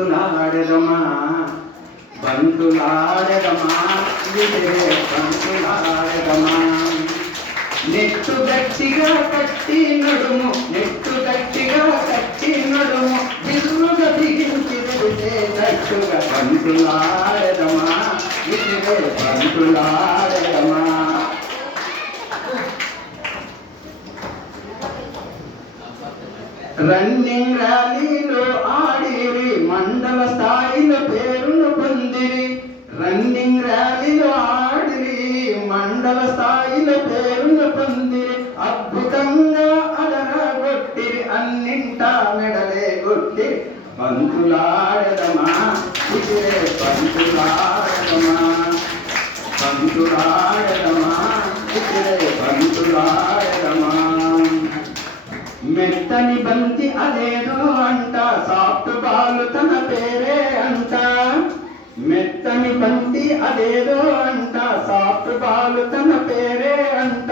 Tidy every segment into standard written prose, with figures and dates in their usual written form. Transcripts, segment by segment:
బంతులాడెదమా బంతులాడెదమా బంతులాడెదమా net గట్టిగా కట్టి నడుము నెట్టు గట్టిగా కట్టి నడుము బిల్లుగా బిగించి వెళితే గట్టుగా బంతులాడెదమా బంతులాడెదమా రన్నింగ్ ర్యాలీలో ఆడిరి మండల స్థాయిలో పేరును పొందిరి రన్నింగ్ ర్యాలీలో ఆడిరి మండల స్థాయిలో పేరును పొందిరి అద్భుతంగా అదరగొట్టిరి అన్నింటా మెడలే కొట్టి బంతులాడెదమా ఇదిరే బంతులాడెదమా బంతులాడెదమా ఇదిరే బంతులాడెదమా మెత్తని బంతి అదేదో అంట సాఫ్ట్ బాల్ తన పేరే అంట మెత్తని బంతి అదేదో అంట సాఫ్ట్ బాల్ తన పేరే అంట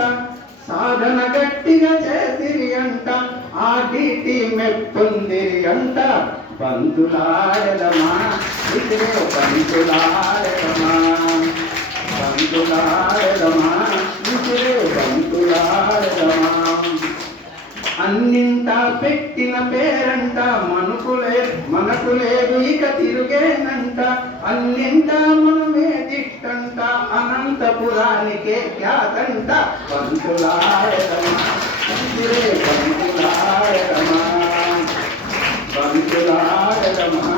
సాధన గట్టిగా చేసిరి అంట ఆడిటి మెప్పొందిరి అంట బంతులాడెదమా ఇదిరే బంతులాడెదమా బంతులాడెదమా ఇదిరే బంతులాడెదమా అన్నింటా పెట్టిన పేరంట మనకు లేదు ఇక తిరుగేనంట అన్నింటా మనమే దిట్టంట అనంతపురానికే ఖ్యాతంట బంతులాడెదమా బంతులాడెదమా బంతులాడెదమా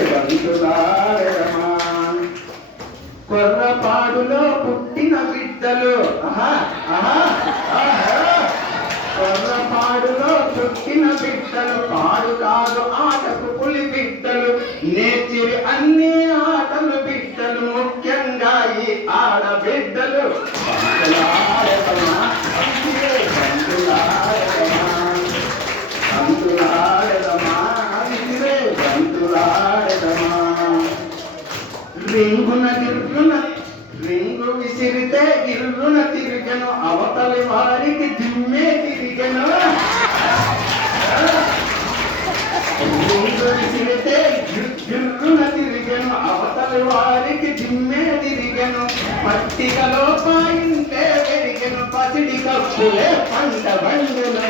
బంతులాడెదమా కొర్రపాడులో పుట్టిన బిడ్డలు ఆహా ఆహా ఆహా కొర్రపాడులో పుట్టిన బిడ్డలు పాడు కాదు ఆటకు పులి బిడ్డలు నేర్చిరి అన్ని ఆటలు బిడ్డలు ముఖ్యంగా ఈ ఆడబిడ్డలు బంతులాడెదమా బంతులాడెదమా బంతులాడెదమా బంతులాడెదమా రింగు విసిరితే గిర్రున తిరిగెను అవతలి వారికి దిమ్మే తిరిగెను రింగు విసిరితే గిర్రున తిరిగెను అవతలి వారికి దిమ్మే తిరిగెను పట్టికలో పాయింటే పెరిగెను పసిడి కప్పులే పంట బండును